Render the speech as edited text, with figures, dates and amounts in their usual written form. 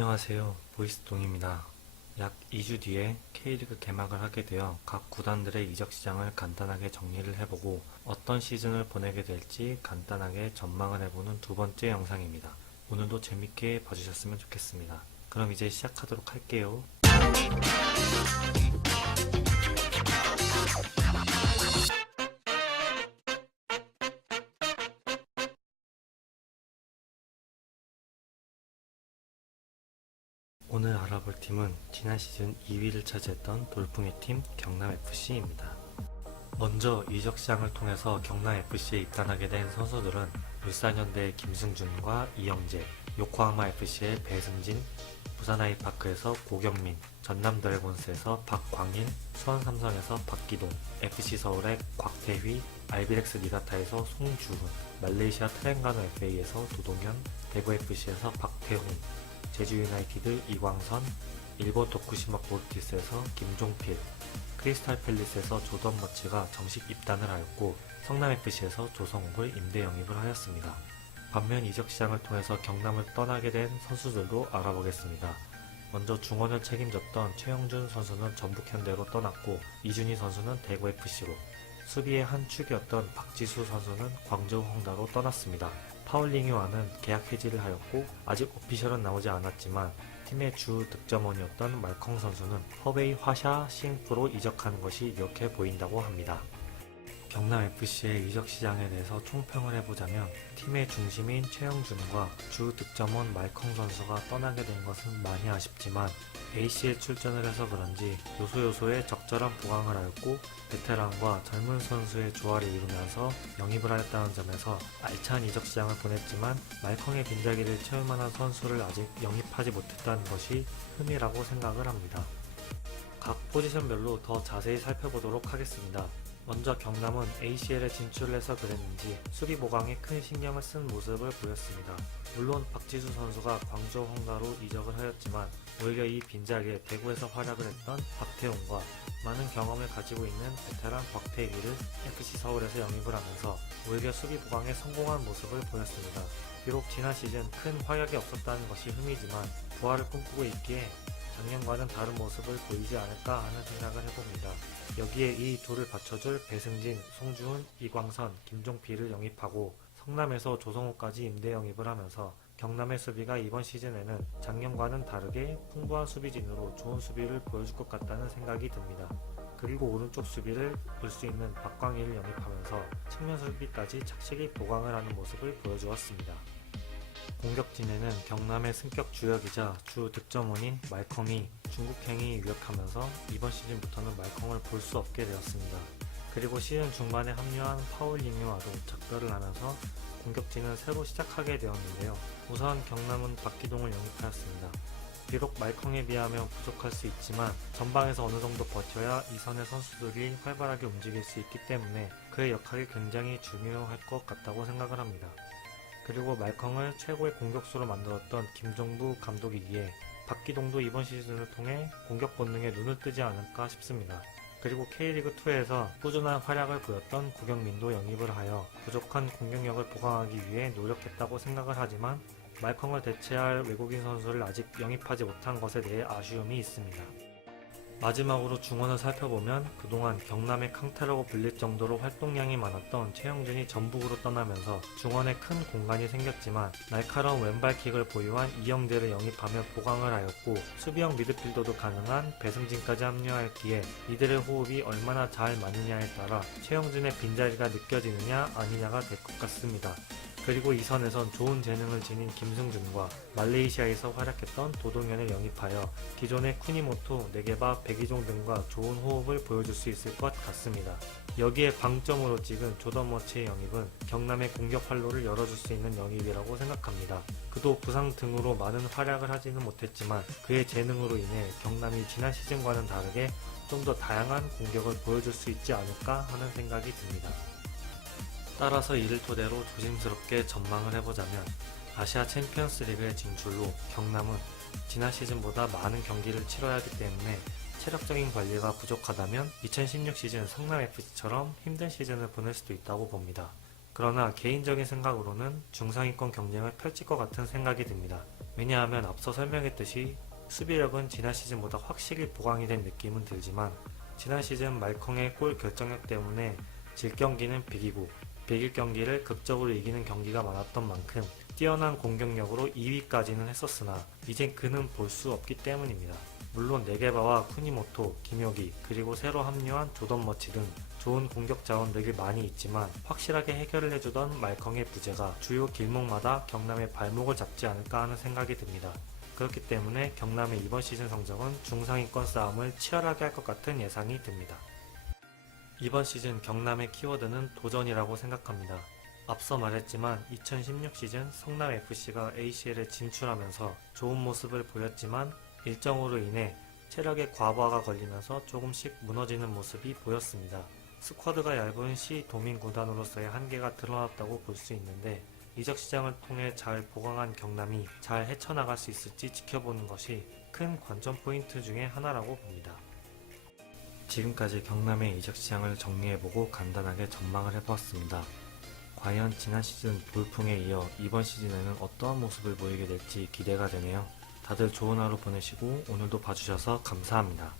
안녕하세요. 보이스동입니다. 약 2주 뒤에 K리그 개막을 하게 되어 각 구단들의 이적 시장을 간단하게 정리를 해보고 어떤 시즌을 보내게 될지 간단하게 전망을 해보는 두 번째 영상입니다. 오늘도 재밌게 봐주셨으면 좋겠습니다. 그럼 이제 시작하도록 할게요. 오늘 알아볼 팀은 지난 시즌 2위를 차지했던 돌풍의 팀 경남FC입니다. 먼저 이적 시장을 통해서 경남FC에 입단하게 된 선수들은 울산현대의 김승준과 이영재, 요코하마FC의 배승진, 부산 아이파크에서 고경민, 전남 드래곤스에서 박광일, 수원 삼성에서 박기동, FC서울의 곽태휘, 알비렉스 니가타에서 송주훈, 말레이시아 트렌가노 FA에서 도동현, 대구FC에서 박태훈, 제주유나이티드 이광선, 일본 도쿠시마 보르티스에서 김종필, 크리스탈 팰리스에서 조던 머치가 정식 입단을 하였고 성남FC에서 조성욱을 임대 영입을 하였습니다. 반면 이적 시장을 통해서 경남을 떠나게 된 선수들도 알아보겠습니다. 먼저 중원을 책임졌던 최영준 선수는 전북현대로 떠났고 이준희 선수는 대구FC로, 수비의 한 축이었던 박지수 선수는 광저우 홍다로 떠났습니다. 파울링이와는 계약 해지를 하였고 아직 오피셜은 나오지 않았지만 팀의 주 득점원이었던 말컹 선수는 허베이 화샤 싱프로 이적하는 것이 이렇게 보인다고 합니다. 경남FC의 이적 시장에 대해서 총평을 해보자면 팀의 중심인 최영준과 주 득점원 말컹 선수가 떠나게 된 것은 많이 아쉽지만 A씨에 출전을 해서 그런지 요소요소에 적절한 보강을 하였고 베테랑과 젊은 선수의 조화를 이루면서 영입을 하였다는 점에서 알찬 이적 시장을 보냈지만 말컹의 빈자리를 채울 만한 선수를 아직 영입하지 못했다는 것이 흠이라고 생각을 합니다. 각 포지션별로 더 자세히 살펴보도록 하겠습니다. 먼저 경남은 ACL에 진출을 해서 그랬는지 수비 보강에 큰 신경을 쓴 모습을 보였습니다. 물론 박지수 선수가 광저우 홍다로 이적을 하였지만 오히려 이 빈자리에 대구에서 활약을 했던 박태웅과 많은 경험을 가지고 있는 베테랑 곽태기를 FC 서울에서 영입을 하면서 오히려 수비 보강에 성공한 모습을 보였습니다. 비록 지난 시즌 큰 활약이 없었다는 것이 흠이지만 부활을 꿈꾸고 있기에 작년과는 다른 모습을 보이지 않을까 하는 생각을 해봅니다. 여기에 이 둘을 받쳐줄 배승진, 송주훈, 이광선, 김종필을 영입하고 성남에서 조성욱까지 임대 영입을 하면서 경남의 수비가 이번 시즌에는 작년과는 다르게 풍부한 수비진으로 좋은 수비를 보여줄 것 같다는 생각이 듭니다. 그리고 오른쪽 수비를 볼 수 있는 박광일을 영입하면서 측면 수비까지 착실히 보강을 하는 모습을 보여주었습니다. 공격진에는 경남의 승격 주역이자 주 득점원인 말컹이 중국행이 유력하면서 이번 시즌부터는 말컹을 볼 수 없게 되었습니다. 그리고 시즌 중반에 합류한 파울리뉴와도 작별을 하면서 공격진은 새로 시작하게 되었는데요. 우선 경남은 박기동을 영입하였습니다. 비록 말컹에 비하면 부족할 수 있지만 전방에서 어느 정도 버텨야 이선의 선수들이 활발하게 움직일 수 있기 때문에 그의 역할이 굉장히 중요할 것 같다고 생각을 합니다. 그리고 말컹을 최고의 공격수로 만들었던 김종부 감독이기에 박기동도 이번 시즌을 통해 공격 본능에 눈을 뜨지 않을까 싶습니다. 그리고 K리그2에서 꾸준한 활약을 보였던 구경민도 영입을 하여 부족한 공격력을 보강하기 위해 노력했다고 생각을 하지만 말컹을 대체할 외국인 선수를 아직 영입하지 못한 것에 대해 아쉬움이 있습니다. 마지막으로 중원을 살펴보면 그동안 경남의 캉테라고 불릴 정도로 활동량이 많았던 최영준이 전북으로 떠나면서 중원에 큰 공간이 생겼지만 날카로운 왼발킥을 보유한 이영재를 영입하며 보강을 하였고 수비형 미드필더도 가능한 배승진까지 합류하였기에 이들의 호흡이 얼마나 잘 맞느냐에 따라 최영준의 빈자리가 느껴지느냐 아니냐가 될 것 같습니다. 그리고 이 선에선 좋은 재능을 지닌 김승준과 말레이시아에서 활약했던 도동현을 영입하여 기존의 쿠니모토, 네게바, 백이종 등과 좋은 호흡을 보여줄 수 있을 것 같습니다. 여기에 방점으로 찍은 조던 머치의 영입은 경남의 공격 활로를 열어줄 수 있는 영입이라고 생각합니다. 그도 부상 등으로 많은 활약을 하지는 못했지만 그의 재능으로 인해 경남이 지난 시즌과는 다르게 좀 더 다양한 공격을 보여줄 수 있지 않을까 하는 생각이 듭니다. 따라서 이를 토대로 조심스럽게 전망을 해보자면 아시아 챔피언스 리그의 진출로 경남은 지난 시즌보다 많은 경기를 치러야 하기 때문에 체력적인 관리가 부족하다면 2016 시즌 성남FC처럼 힘든 시즌을 보낼 수도 있다고 봅니다. 그러나 개인적인 생각으로는 중상위권 경쟁을 펼칠 것 같은 생각이 듭니다. 왜냐하면 앞서 설명했듯이 수비력은 지난 시즌보다 확실히 보강이 된 느낌은 들지만 지난 시즌 말컹의 골 결정력 때문에 질 경기는 비기고 비길 경기를 극적으로 이기는 경기가 많았던 만큼 뛰어난 공격력으로 2위까지는 했었으나 이젠 그는 볼 수 없기 때문입니다. 물론 네게바와 쿠니모토, 김효기 그리고 새로 합류한 조던 머치 등 좋은 공격 자원들이 많이 있지만 확실하게 해결을 해주던 말컹의 부재가 주요 길목마다 경남의 발목을 잡지 않을까 하는 생각이 듭니다. 그렇기 때문에 경남의 이번 시즌 성적은 중상위권 싸움을 치열하게 할 것 같은 예상이 듭니다. 이번 시즌 경남의 키워드는 도전이라고 생각합니다. 앞서 말했지만 2016 시즌 성남FC가 ACL에 진출하면서 좋은 모습을 보였지만 일정으로 인해 체력의 과부하가 걸리면서 조금씩 무너지는 모습이 보였습니다. 스쿼드가 얇은 시도민 구단으로서의 한계가 드러났다고 볼 수 있는데 이적 시장을 통해 잘 보강한 경남이 잘 헤쳐나갈 수 있을지 지켜보는 것이 큰 관전 포인트 중에 하나라고 봅니다. 지금까지 경남의 이적 시장을 정리해보고 간단하게 전망을 해보았습니다. 과연 지난 시즌 돌풍에 이어 이번 시즌에는 어떠한 모습을 보이게 될지 기대가 되네요. 다들 좋은 하루 보내시고 오늘도 봐주셔서 감사합니다.